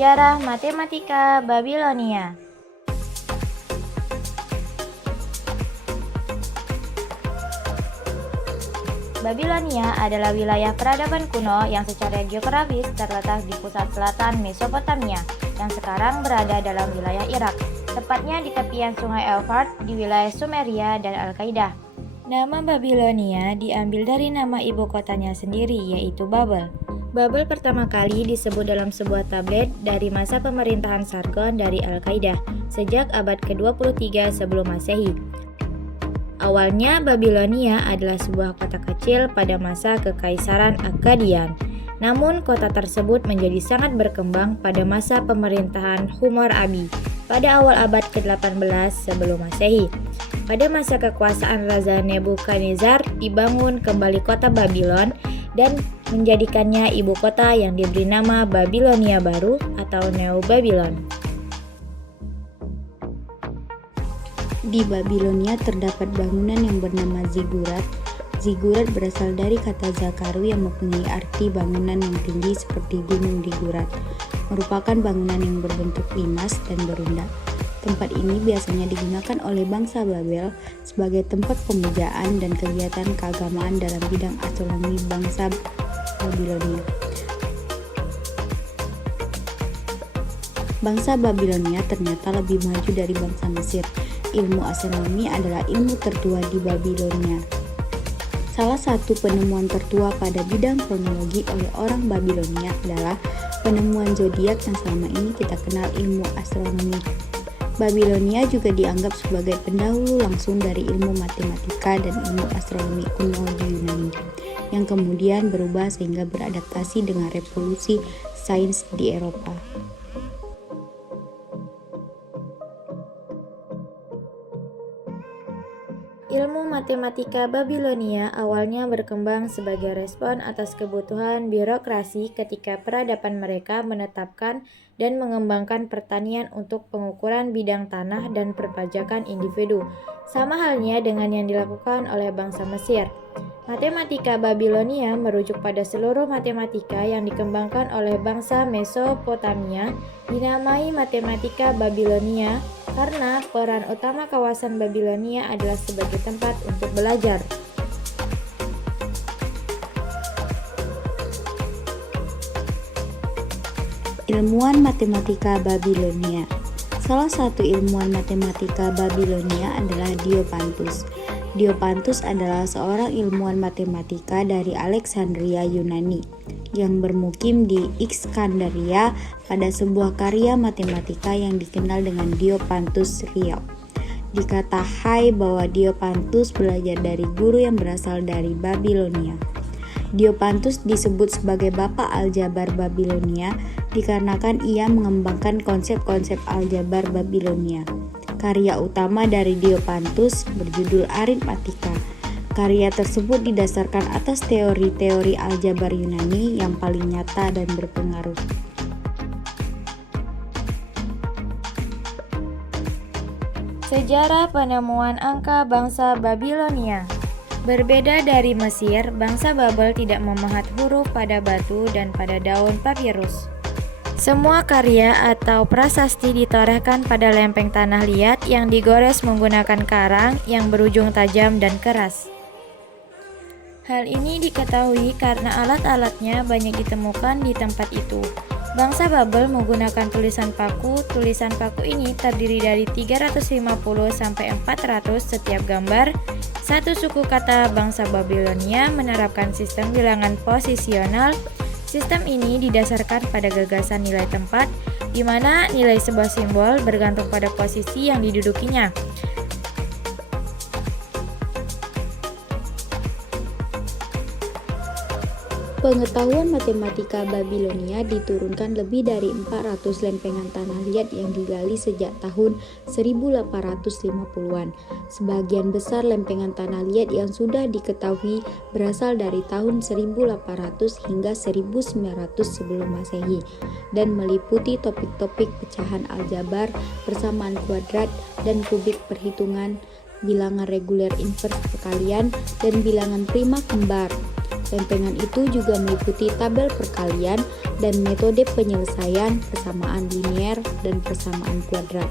Sejarah Matematika Babilonia. Babilonia adalah wilayah peradaban kuno yang secara geografis terletak di pusat selatan Mesopotamia, yang sekarang berada dalam wilayah Irak, tepatnya di tepian Sungai Euphrates di wilayah Sumeria dan Al-Qaidah. Nama Babilonia diambil dari nama ibu kotanya sendiri, yaitu Babel. Babel pertama kali disebut dalam sebuah tablet dari masa pemerintahan Sargon dari Al-Qaidah sejak abad ke-23 sebelum Masehi. Awalnya Babilonia adalah sebuah kota kecil pada masa Kekaisaran Akkadian. Namun kota tersebut menjadi sangat berkembang pada masa pemerintahan Hammurabi pada awal abad ke-18 sebelum Masehi. Pada masa kekuasaan Raja Nebukadnezar dibangun kembali kota Babylon dan menjadikannya ibu kota yang diberi nama Babilonia Baru atau New Babylon. Di Babilonia terdapat bangunan yang bernama zigurat. Zigurat berasal dari kata zakaru yang mempunyai arti bangunan yang tinggi seperti gunung digurat, merupakan bangunan yang berbentuk limas dan berundak. Tempat ini biasanya digunakan oleh bangsa Babel sebagai tempat pemujaan dan kegiatan keagamaan dalam bidang astronomi bangsa Babilonia. Bangsa Babilonia ternyata lebih maju dari bangsa Mesir. Ilmu astronomi adalah ilmu tertua di Babilonia. Salah satu penemuan tertua pada bidang kronologi oleh orang Babilonia adalah penemuan zodiak yang selama ini kita kenal ilmu astronomi. Babilonia juga dianggap sebagai pendahulu langsung dari ilmu matematika dan ilmu astronomi kuno di Yunani, yang kemudian berubah sehingga beradaptasi dengan revolusi sains di Eropa. Ilmu matematika Babilonia awalnya berkembang sebagai respon atas kebutuhan birokrasi ketika peradaban mereka menetapkan dan mengembangkan pertanian untuk pengukuran bidang tanah dan perpajakan individu, sama halnya dengan yang dilakukan oleh bangsa Mesir. Matematika Babilonia merujuk pada seluruh matematika yang dikembangkan oleh bangsa Mesopotamia, dinamai matematika Babilonia karena peran utama kawasan Babilonia adalah sebagai tempat untuk belajar. Ilmuwan matematika Babilonia. Salah satu ilmuwan matematika Babilonia adalah Diopantus. Diopantus adalah seorang ilmuwan matematika dari Alexandria, Yunani, yang bermukim di Iskandaria pada sebuah karya matematika yang dikenal dengan Diopantus Riok. Dikatakan bahwa Diopantus belajar dari guru yang berasal dari Babilonia. Diopantus disebut sebagai bapak aljabar Babilonia dikarenakan ia mengembangkan konsep-konsep aljabar Babilonia. Karya utama dari Diopantus berjudul Aritmatika. Karya tersebut didasarkan atas teori-teori aljabar Yunani yang paling nyata dan berpengaruh. Sejarah penemuan angka bangsa Babilonia. Berbeda dari Mesir, bangsa Babel tidak memahat huruf pada batu dan pada daun papirus. Semua karya atau prasasti ditorehkan pada lempeng tanah liat yang digores menggunakan karang yang berujung tajam dan keras. Hal ini diketahui karena alat-alatnya banyak ditemukan di tempat itu. Bangsa Babel menggunakan tulisan paku. Tulisan paku ini terdiri dari 350 sampai 400 setiap gambar. Satu suku kata bangsa Babilonia menerapkan sistem bilangan posisional. Sistem ini didasarkan pada gagasan nilai tempat, di mana nilai sebuah simbol bergantung pada posisi yang didudukinya. Pengetahuan matematika Babilonia diturunkan lebih dari 400 lempengan tanah liat yang digali sejak tahun 1850-an. Sebagian besar lempengan tanah liat yang sudah diketahui berasal dari tahun 1800 hingga 1900 sebelum Masehi dan meliputi topik-topik pecahan aljabar, persamaan kuadrat dan kubik, perhitungan, bilangan reguler invers perkalian, dan bilangan prima kembar. Lempengan itu juga meliputi tabel perkalian dan metode penyelesaian persamaan linier dan persamaan kuadrat.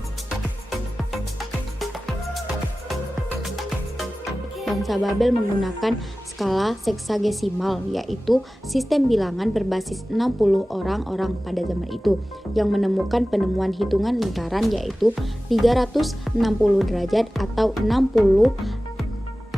Bangsa Babel menggunakan skala seksagesimal, yaitu sistem bilangan berbasis 60 orang-orang pada zaman itu, yang menemukan penemuan hitungan lingkaran yaitu 360 derajat atau 60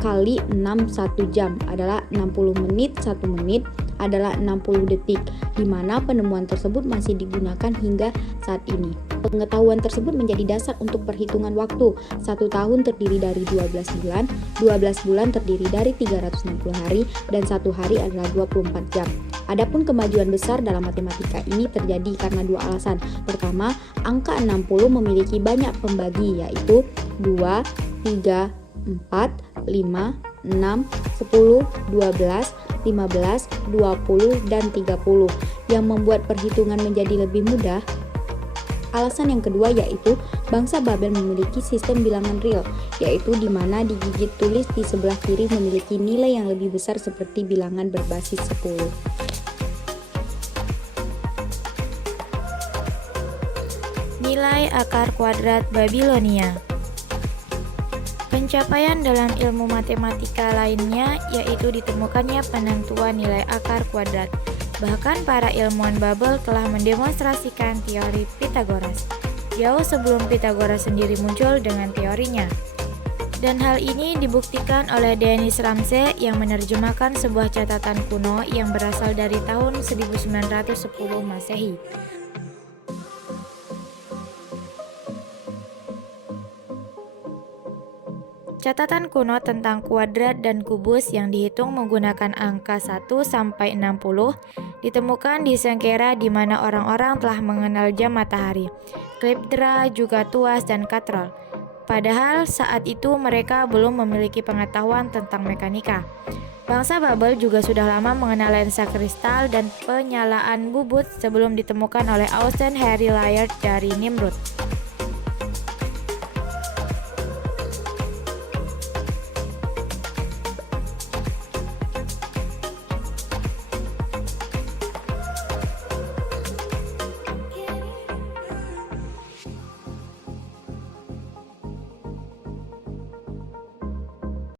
kali 6 1 jam adalah 60 menit, 1 menit adalah 60 detik, di mana penemuan tersebut masih digunakan hingga saat ini. Pengetahuan tersebut menjadi dasar untuk perhitungan waktu. 1 tahun terdiri dari 12 bulan, 12 bulan terdiri dari 360 hari, dan 1 hari adalah 24 jam. Adapun kemajuan besar dalam matematika ini terjadi karena dua alasan. Pertama, angka 60 memiliki banyak pembagi, yaitu 2, 3, 4, 5, 6, 10, 12, 15, 20, dan 30 yang membuat perhitungan menjadi lebih mudah. Alasan yang kedua yaitu bangsa Babel memiliki sistem bilangan real, yaitu di mana digigit tulis di sebelah kiri memiliki nilai yang lebih besar seperti bilangan berbasis 10. Nilai akar kuadrat Babilonia. Pencapaian dalam ilmu matematika lainnya yaitu ditemukannya penentuan nilai akar kuadrat. Bahkan para ilmuwan Babel telah mendemonstrasikan teori Pythagoras jauh sebelum Pythagoras sendiri muncul dengan teorinya. Dan hal ini dibuktikan oleh Denis Ramsay yang menerjemahkan sebuah catatan kuno yang berasal dari tahun 1910 Masehi. Catatan kuno tentang kuadrat dan kubus yang dihitung menggunakan angka 1 sampai 60 ditemukan di Senkera di mana orang-orang telah mengenal jam matahari, Klepidra, juga Tuas dan Katrol. Padahal saat itu mereka belum memiliki pengetahuan tentang mekanika. Bangsa Babel juga sudah lama mengenal lensa kristal dan penyalaan bubut sebelum ditemukan oleh Austen Harry Layard dari Nimrud.